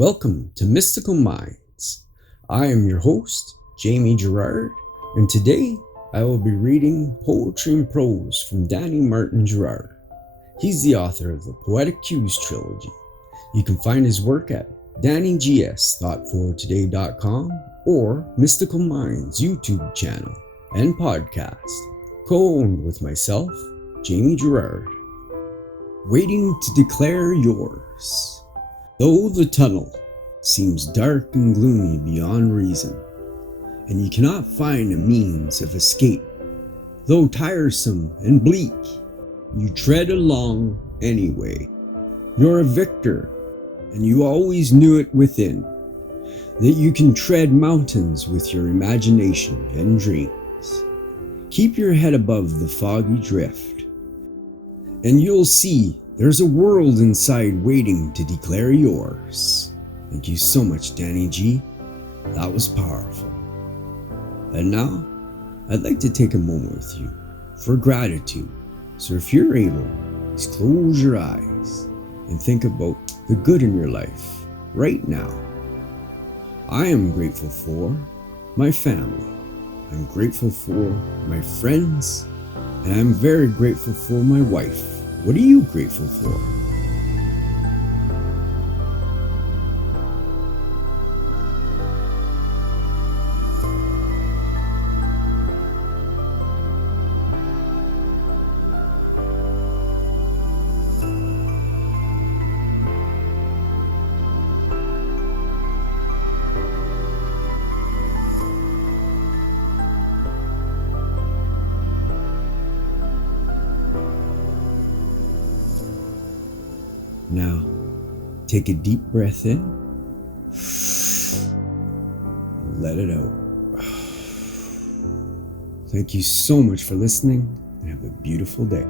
Welcome to Mystical Minds. I am your host, Jamie Gerard, and today I will be reading poetry and prose from Danny Martin Gerard. He's the author of the Poetic Cues trilogy. You can find his work at DannyGS.fortoday.com or Mystical Minds YouTube channel and podcast, co-owned with myself, Jamie Gerard. Waiting to declare yours. Though the tunnel seems dark and gloomy beyond reason, and you cannot find a means of escape, though tiresome and bleak, you tread along anyway. You're a victor, and you always knew it within, that you can tread mountains with your imagination and dreams. Keep your head above the foggy drift, and you'll see there's a world inside waiting to declare yours. Thank you so much, Danny G. That was powerful. And now, I'd like to take a moment with you for gratitude. So if you're able, just close your eyes and think about the good in your life right now. I am grateful for my family. I'm grateful for my friends. And I'm very grateful for my wife. What are you grateful for? Now, take a deep breath in, let it out. Thank you so much for listening, and have a beautiful day.